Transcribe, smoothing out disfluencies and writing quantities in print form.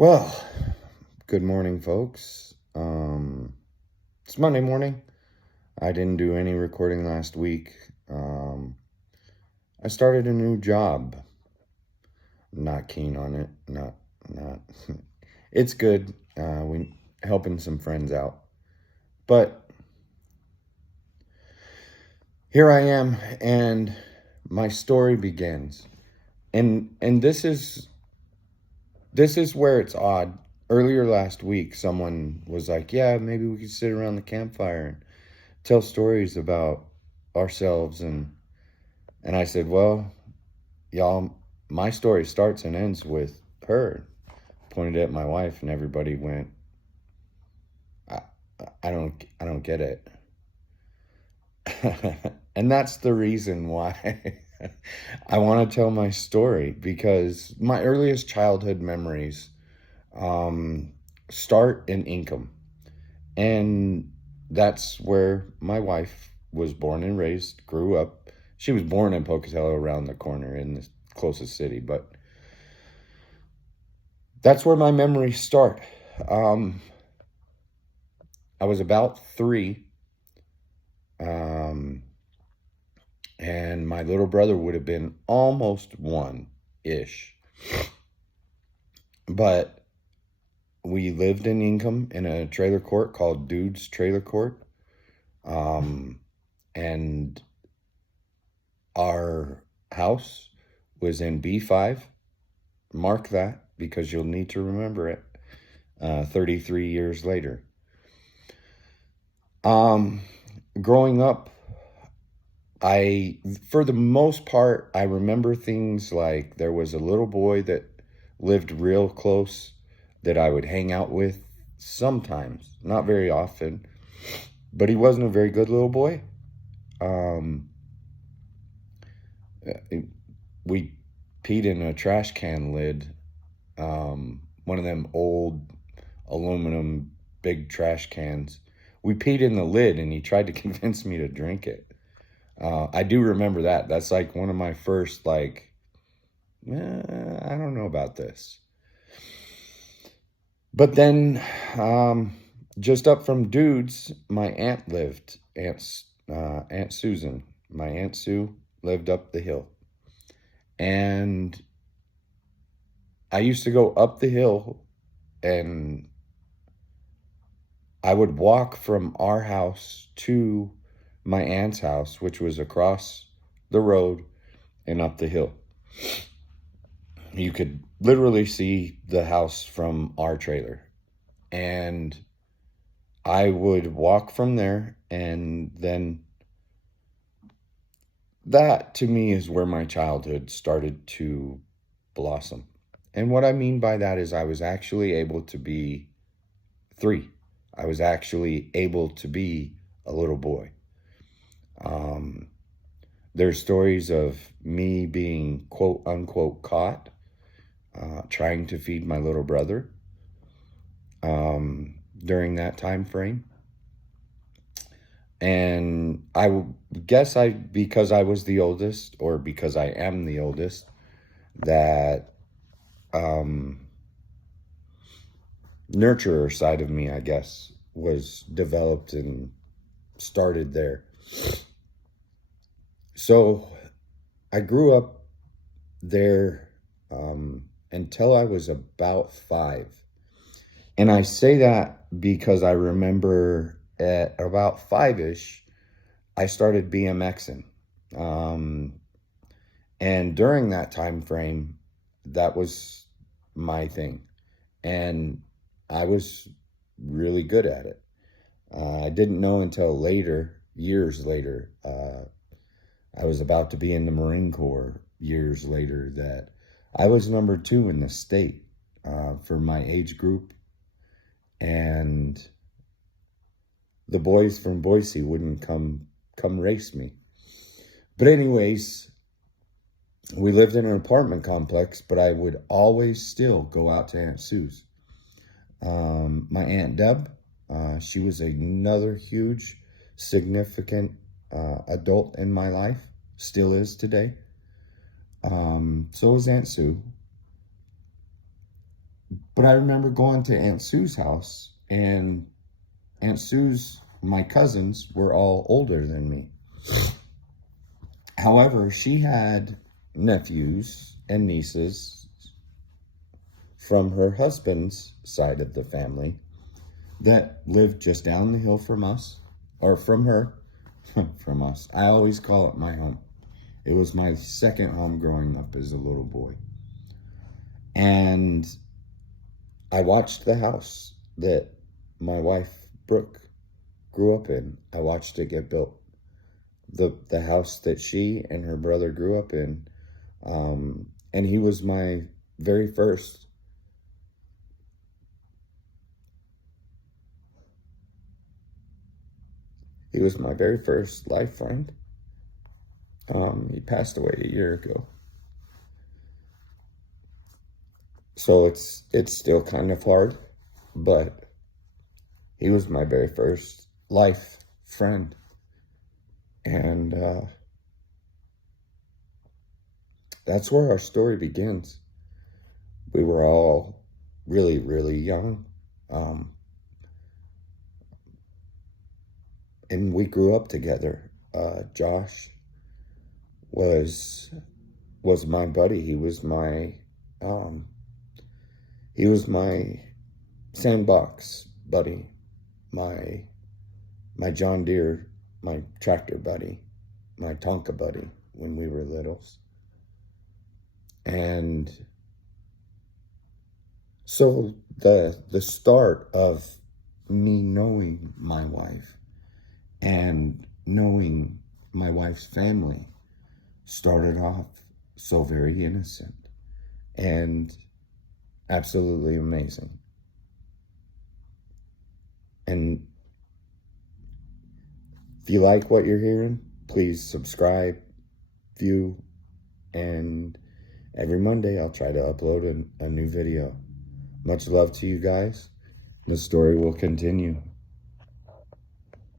Well, good morning, folks. It's Monday morning. I didn't do any recording last week. I started a new job. Not keen on it. Not. It's good. We helping some friends out, but here I am, and my story begins. And this is where it's odd. Earlier last week, someone was like, "Yeah, maybe we could sit around the campfire and tell stories about ourselves." And I said, "Well, y'all, my story starts and ends with her." Pointed at my wife, and everybody went, "I, I don't get it." And that's the reason why I want to tell my story, because my earliest childhood memories um, start in Inkom. And that's where my wife was born and raised, grew up. She was born in Pocatello, around the corner in the closest city, but that's where my memories start. Um, I was about 3, um, and my little brother would have been almost 1 ish. But we lived in Inkom in a trailer court called Dude's Trailer Court. Um, and our house was in B5. Mark that, because you'll need to remember it 33 years later. Um, Growing up, for the most part, I remember things like there was a little boy that lived real close that I would hang out with sometimes, not very often, but he wasn't a very good little boy. Um, we peed in a trash can lid, one of them old aluminum big trash cans. We peed in the lid, and he tried to convince me to drink it. I do remember that. That's like one of my first, like, I don't know about this. But then, just up from Dudes, my aunt lived. Aunt Susan. My Aunt Sue lived up the hill. And I used to go up the hill, and I would walk from our house to my aunt's house, which was across the road and up the hill. You could literally see the house from our trailer. And I would walk from there, and then that to me is where my childhood started to blossom. And what I mean by that is I was actually able to be 3. I was actually able to be a little boy. Um, there's stories of me being quote unquote caught, trying to feed my little brother during that time frame. And guess because I was the oldest, or because I am the oldest, that um, nurturer side of me, I guess, was developed and started there. So I grew up there until I was about 5. And I say that because I remember at about 5-ish, I started BMXing. Um, and during that time frame, that was my thing. And I was really good at it. I didn't know until later, years later, I was about to be in the Marine Corps years later, that I was number 2 in the state for my age group. And the boys from Boise wouldn't come race me. But anyways, we lived in an apartment complex, but I would always still go out to Aunt Sue's. My Aunt Deb, she was another huge, significant adult in my life, still is today. So was Aunt Sue. But I remember going to Aunt Sue's house, and Aunt Sue's, my cousins, were all older than me. However, she had nephews and nieces from her husband's side of the family that lived just down the hill from us, or from her, from us. I always call it my home. It was my second home growing up as a little boy. And I watched the house that my wife, Brooke, grew up in. I watched it get built. The house that she and her brother grew up in. And he was my very first. He was my very first life friend. He passed away a year ago. So it's still kind of hard, but he was my very first life friend. And that's where our story begins. We were all really, really young. And we grew up together. Josh was my buddy. He was my sandbox buddy, my John Deere, my tractor buddy, my Tonka buddy when we were littles. And so the start of me knowing my wife and knowing my wife's family started off so very innocent and absolutely amazing. And if you like what you're hearing, please subscribe, view, and every Monday I'll try to upload a new video. Much love to you guys. The story will continue.